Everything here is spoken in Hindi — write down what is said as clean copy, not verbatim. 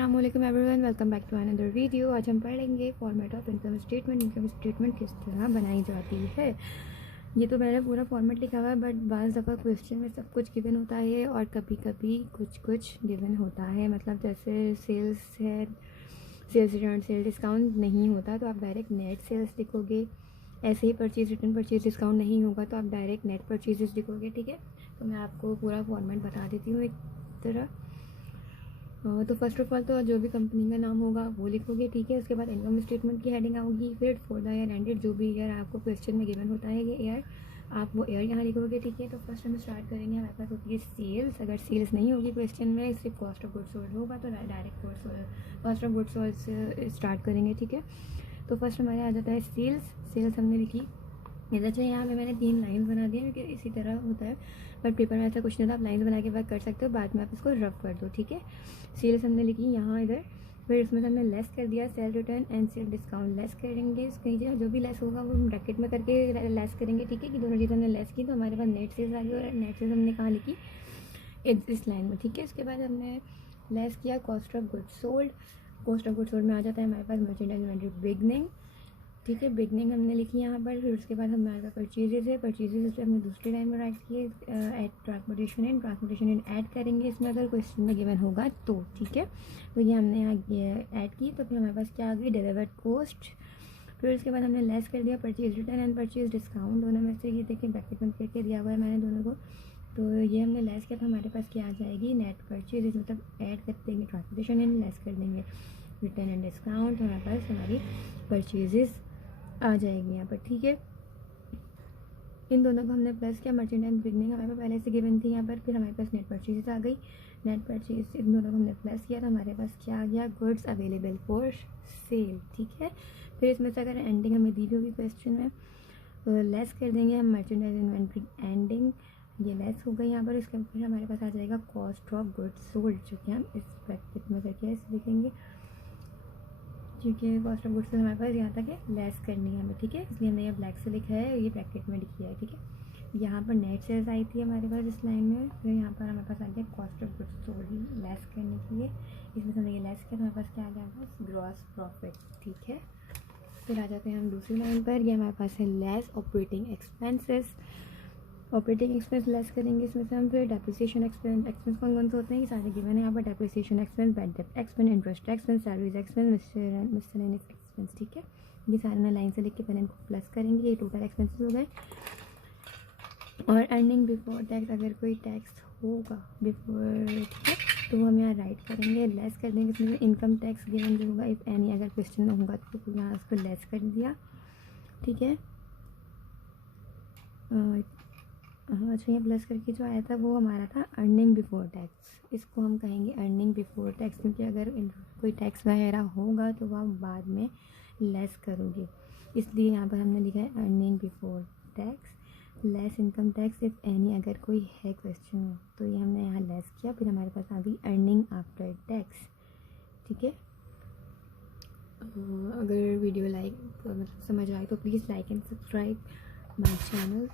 अस्सलाम वालेकुम everyone, welcome back to another video. आज हम पढ़ेंगे format of income statement. Income statement किस तरह बनाई जाती है। ये तो मैंने पूरा फॉर्मेट लिखा हुआ है, बट बाज़ दफ़ा क्वेश्चन में सब कुछ गिवन होता है और कभी कभी कुछ गिवन होता है। मतलब जैसे सेल्स है, सेल्स रिटर्न, सेल डिस्काउंट नहीं होता तो आप डायरेक्ट नेट सेल्स लिखोगे। ऐसे ही परचेज़ रिटर्न, परचेज़ डिस्काउंट नहीं होगा तो आप डायरेक्ट नेट परचेजेस लिखोगे। ठीक है, तो मैं आपको पूरा फॉर्मेट बता देती हूँ एक तरह। तो फर्स्ट ऑफ ऑल तो जो भी कंपनी का नाम होगा वो लिखोगे। ठीक है, उसके बाद इनकम स्टेटमेंट की हेडिंग आऊगी। फिर फॉर द ईयर एंडेड, जो भी ईयर आपको क्वेश्चन में गिवन होता है ये ईयर, आप वो ईयर यहाँ लिखोगे। ठीक है, तो फर्स्ट हम स्टार्ट करेंगे। हमारे पास होती है सेल्स। अगर सेल्स नहीं होगी क्वेश्चन में, सिर्फ कॉस्ट ऑफ गुड्स सोल्ड होगा तो direct cost of goods sold से स्टार्ट करेंगे। ठीक है, तो फर्स्ट हमारे आ जाता है सेल्स। सेल्स हमने लिखी। अच्छा, यहाँ पे मैंने 3 लाइन्स बना दी क्योंकि इसी तरह होता है, बट पेपर में ऐसा कुछ नहीं था। आप लाइन्स बना के बाद कर सकते हो, बाद में आप इसको रफ कर दो। ठीक है, सेल्स हमने लिखी यहाँ इधर। फिर इसमें हमने लेस कर दिया cell return and sale discount. Less करेंगे इसके नीचे जो भी लेस होगा वो हम ब्रैकेट में करके लेस करेंगे। ठीक है, कि दोनों चीज़ हमने लेस की तो हमारे पास नेट सेल्स आ गई। और नेट सेल्स हमने कहाँ लिखी, इस लाइन में। ठीक है, इसके बाद हमने लेस किया cost of goods sold. Cost of goods sold में आ जाता है हमारे पास मर्चेंडाइज इन्वेंटरी बिगनिंग। ठीक है, बिगनिंग हमने लिखी यहाँ पर। फिर उसके बाद हमारे पास परचेजेस है। परचेजेस पे हमने दूसरी लाइन में राइट किए add transportation in. Transportation in add करेंगे इसमें अगर क्वेश्चन में गिवन होगा तो। ठीक है, तो ये हमने यहाँ ऐड की। तो फिर हमारे पास क्या आ गई, डिलीवर्ड कॉस्ट। फिर उसके बाद हमने लेस कर दिया purchase return and purchase discount. दोनों में से ये देखिए ब्रैकेट में करके दिया हुआ है मैंने दोनों को। तो ये हमने लेस किया तो हमारे पास क्या आ जाएगी, नेट परचेज। मतलब ऐड कर देंगे ट्रांसपोर्टेशन इन, लेस कर देंगे रिटर्न एंड डिस्काउंट, तो हमारे पास हमारी परचेजेस आ जाएगी यहाँ पर। ठीक है, इन दोनों को हमने प्लस किया। मर्चेंडाइज बिगनिंग हमारे पास पहले से गिवन थी यहाँ पर। फिर हमारे पास नेट परचेजेस आ गई। नेट परचेज इन दोनों को हमने प्लस किया तो हमारे पास क्या आ गया, गुड्स अवेलेबल फॉर सेल। ठीक है, फिर इसमें से अगर एंडिंग हमें दी होगी क्वेश्चन में तो लेस कर देंगे हम मर्चेंडाइज इन्वेंट्री एंडिंग। ये लेस हो गई यहाँ पर। इसके फिर हमारे पास आ जाएगा कॉस्ट ऑफ गुड्स सोल्ड, जो कि हम इस ब्रैकेट में करके ऐसे लिखेंगे। ठीक है, कॉस्ट ऑफ गुड्स हमारे पास यहाँ तक है, लेस करनी है हमें। ठीक है, इसलिए हमने ये ब्लैक से लिखा है, ये ब्रैकेट में लिखी है। ठीक है, यहाँ पर नेट सेल्स आई थी हमारे पास इस लाइन में। फिर यहाँ पर हमारे पास आ गया cost of goods sold less करने के लिए। इसमें हमने ये लेस किया तो हमारे पास क्या आ गया, ग्रॉस प्रॉफिट। ठीक है, फिर आ जाते हैं हम दूसरी लाइन पर। ये हमारे पास है less operating expenses. Operating expense less करेंगे इसमें से हम। फिर डेप्रिसिएशन एक्सपेंस। एक्सपेंस कौन से होते हैं, ये सारे गिवन है यहाँ पर। डेप्रिसिएशन एक्सपेंस, बैड डेब्ट expense, interest expense, salaries expense, miscellaneous expense. ठीक है, ये सारे मैं लाइन से लिख के पहले इनको प्लस करेंगे। ये टोटल एक्सपेंसेस हो गए। और अर्निंग बिफोर टैक्स, अगर कोई टैक्स होगा बिफोर, ठीक है, तो हम यहाँ राइट करेंगे, लेस कर देंगे। इसमें इनकम टैक्स गिवन जो होगा, इफ़ एनी, अगर क्वेश्चन में होगा तो यहाँ उसको लेस कर दिया। ठीक है, हाँ अच्छा, ये प्लस करके जो आया था वो हमारा था अर्निंग बिफोर टैक्स। इसको हम कहेंगे अर्निंग बिफोर टैक्स, क्योंकि अगर कोई टैक्स वगैरह होगा तो वह बाद में लेस करोगे, इसलिए यहाँ पर हमने लिखा है earning before tax less income tax if any, अगर कोई है क्वेश्चन में तो ये हमने यहाँ लेस किया। फिर हमारे पास आ गई अर्निंग आफ्टर टैक्स। ठीक है, अगर वीडियो लाइक मतलब समझ आए तो please like and subscribe my channel.